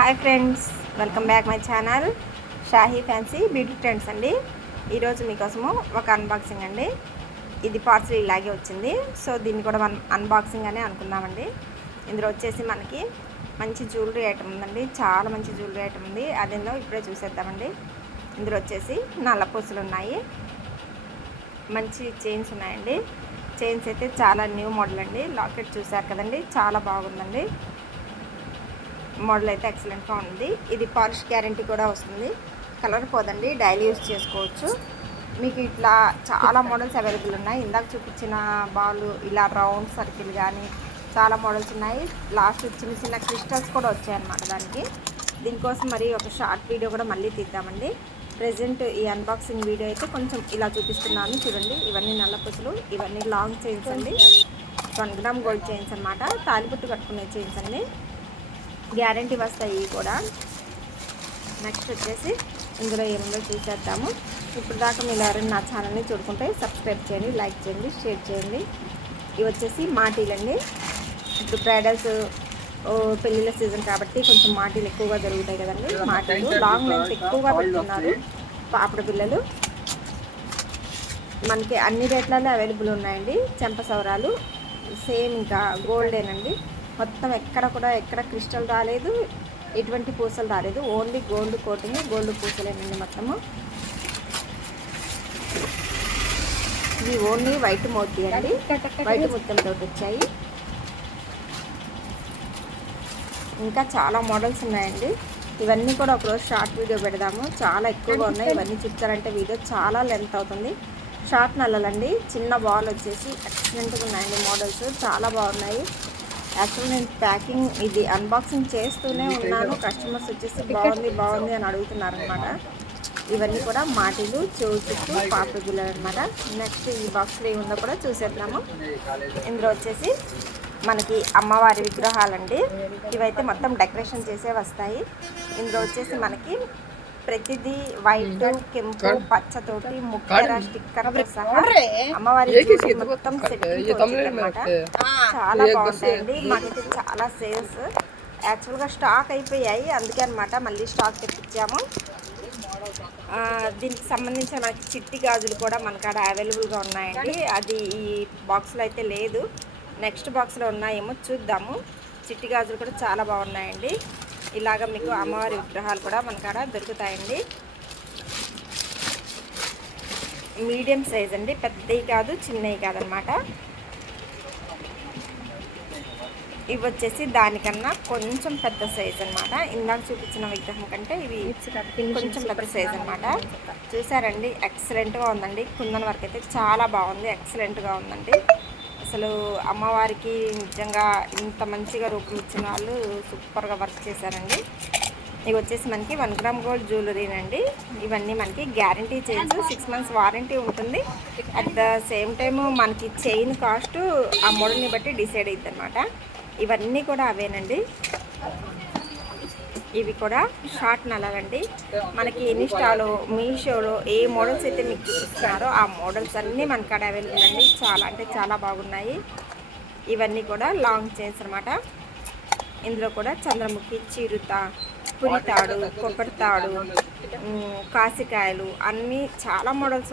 Hi friends welcome back my channel. Shahi fancy beauty trends అండి. ఈరోజు మీకోసము ఒక unboxing అండి. ఇది పార్సల్ ఇలాగే వచ్చింది. సో దీన్ని కూడా మనం అన్బాక్సింగ్ అనే అనుకున్నామండి. ఇందులో వచ్చేసి మనకి మంచి జ్యువెలరీ ఐటమ్ ఉందండి. చాలా మంచి జ్యువెలరీ ఐటమ్ ఉంది. అదేందో ఇప్పుడే చూసేద్దామండి. ఇందులో వచ్చేసి నల్ల పూసలు ఉన్నాయి. మంచి చైన్స్ ఉన్నాయండి. చైన్స్ అయితే చాలా న్యూ మోడల్ అండి. లాకెట్ చూసారు కదండి. చాలా బాగుందండి. మోడల్ అయితే ఎక్సలెంట్గా ఉంది. ఇది పాలిష్ గ్యారంటీ కూడా వస్తుంది. కలర్ పోదండి. డైలీ యూస్ చేసుకోవచ్చు. మీకు ఇట్లా చాలా మోడల్స్ అవైలబుల్ ఉన్నాయి. ఇందాక చూపించిన బాల్ ఇలా రౌండ్ సర్కిల్ కానీ చాలా మోడల్స్ ఉన్నాయి. లాస్ట్ చిన్న చిన్న క్రిస్టల్స్ కూడా వచ్చాయన్నమాట దానికి. దీనికోసం మరి ఒక షార్ట్ వీడియో కూడా మళ్ళీ తీద్దామండి. ప్రజెంట్ ఈ అన్బాక్సింగ్ వీడియో అయితే కొంచెం ఇలా చూపిస్తున్నాను. చూడండి. ఇవన్నీ నల్ల పుసలు ఇవన్నీ లాంగ్ చైన్స్ అండి. వన్ గ్రామ్ గోల్డ్ చైన్స్ అనమాట తాలిపుట్టు కట్టుకునే చైన్స్ అండి. గ్యారంటీ వస్తాయి ఇవి కూడా. నెక్స్ట్ వచ్చేసి ఇందులో ఏముందో చూసేద్దాము. ఇప్పుడు దాకా మీరు ఎవరైనా నా ఛానల్ని చూడుకుంటే సబ్స్క్రైబ్ చేయండి లైక్ చేయండి షేర్ చేయండి. ఇవి వచ్చేసి మాటీలండి. ఇప్పుడు బ్రైడల్స్ పెళ్ళిళ్ళ సీజన్ కాబట్టి కొంచెం మాటీలు ఎక్కువగా జరుగుతాయి కదండి. మాటీలు లాంగ్ లెంత్ ఎక్కువగా పెడుతున్నారు పాపడ పిల్లలు. మనకి అన్ని రేట్లలో అవైలబుల్ ఉన్నాయండి. చెంప సౌరాలు సేమ్ ఇంకా గోల్డేనండి మొత్తం ఎక్కడ కూడా ఎక్కడ క్రిస్టల్ రాలేదు ఎటువంటి పూసలు రాలేదు. ఓన్లీ గోల్డ్ కోటింగ్ గోల్డ్ పూసలేనండి మొత్తము. ఇవి ఓన్లీ వైట్ మోతీ అండి. వైట్ ముత్యంతో వచ్చాయి. ఇంకా చాలా మోడల్స్ ఉన్నాయండి. ఇవన్నీ కూడా ఒకరోజు షార్ట్ వీడియో పెడదాము. చాలా ఎక్కువగా ఉన్నాయి. ఇవన్నీ చెప్తారంటే వీడియో చాలా లెంత్ అవుతుంది. షార్ట్ నల్లలండి. చిన్న బాల్ వచ్చేసి ఎక్సలెంట్గా ఉన్నాయండి మోడల్స్. చాలా బాగున్నాయి. యాక్చువల్ నేను ప్యాకింగ్ ఇది అన్బాక్సింగ్ చేస్తూనే ఉన్నాను. కస్టమర్స్ వచ్చేసి బాగుంది బాగుంది అని అడుగుతున్నారు అనమాట ఇవన్నీ కూడా మాటిలు చెవు చుట్టూ పాప గుల్లలు అనమాట నెక్స్ట్ ఈ బాక్స్లో ఏముందో కూడా చూసేద్దాము. ఇందులో వచ్చేసి మనకి అమ్మవారి విగ్రహాలండి. ఇవైతే మొత్తం డెకరేషన్ చేసే వస్తాయి. ఇందులో వచ్చేసి మనకి ప్రతిదీ వైట్ కెంపు పచ్చతోటి ముఖ్య స్టిక్కర్ అమ్మవారి మొత్తం సెట్ అనమాట చాలా బాగుంటాయండి మాకైతే చాలా సేల్స్. యాక్చువల్గా స్టాక్ అయిపోయాయి. అందుకే అనమాట మళ్ళీ స్టాక్ తెప్పించాము. దీనికి సంబంధించిన మనకి చిట్టి గాజులు కూడా మనకాడ అవైలబుల్గా ఉన్నాయండి. అది ఈ బాక్స్లో అయితే లేదు. నెక్స్ట్ బాక్స్లో ఉన్నాయేమో చూద్దాము. చిట్టి గాజులు కూడా చాలా బాగున్నాయండి. ఇలాగ మీకు అమ్మవారి విగ్రహాలు కూడా మనకాడ దొరుకుతాయండి. మీడియం సైజ్ అండి పెద్దవి కాదు చిన్నవి కాదనమాట. ఇవి వచ్చేసి దానికన్నా కొంచెం పెద్ద సైజ్ అన్నమాట ఇందాక చూపించిన విగ్రహం కంటే ఇవి కొంచెం పెద్ద సైజ్ అనమాట. చూసారండి ఎక్సలెంట్గా ఉందండి. కుందన్ వరకు అయితే చాలా బాగుంది ఎక్సలెంట్గా ఉందండి. అసలు అమ్మవారికి నిజంగా ఇంత మంచిగా రూపం ఇచ్చిన వాళ్ళు సూపర్గా వర్క్ చేశారండి. ఇవి వచ్చేసి మనకి వన్ గ్రామ్ గోల్డ్ జ్యువెలరీనండి. ఇవన్నీ మనకి guarantee chains six months warranty ఉంటుంది. అట్ ద సేమ్ టైం మనకి చైన్ కాస్ట్ ఆ మోడల్ని బట్టి డిసైడ్ అవుతుంది అనమాట ఇవన్నీ కూడా అవేనండి. ఇవి కూడా షార్ట్ నలాలండి మనకి ఇన్స్టాలో మీషోలో ఏ మోడల్స్ అయితే మీకు చూపిస్తున్నారో ఆ మోడల్స్ అన్నీ మనకాడ అవైలబుల్ అండి. చాలా అంటే చాలా బాగున్నాయి. ఇవన్నీ కూడా లాంగ్ చైన్స్ అనమాట ఇందులో కూడా చంద్రముఖి చిరుత పురితాడు కొబ్బరి తాడు కాసికాయలు అన్నీ చాలా మోడల్స్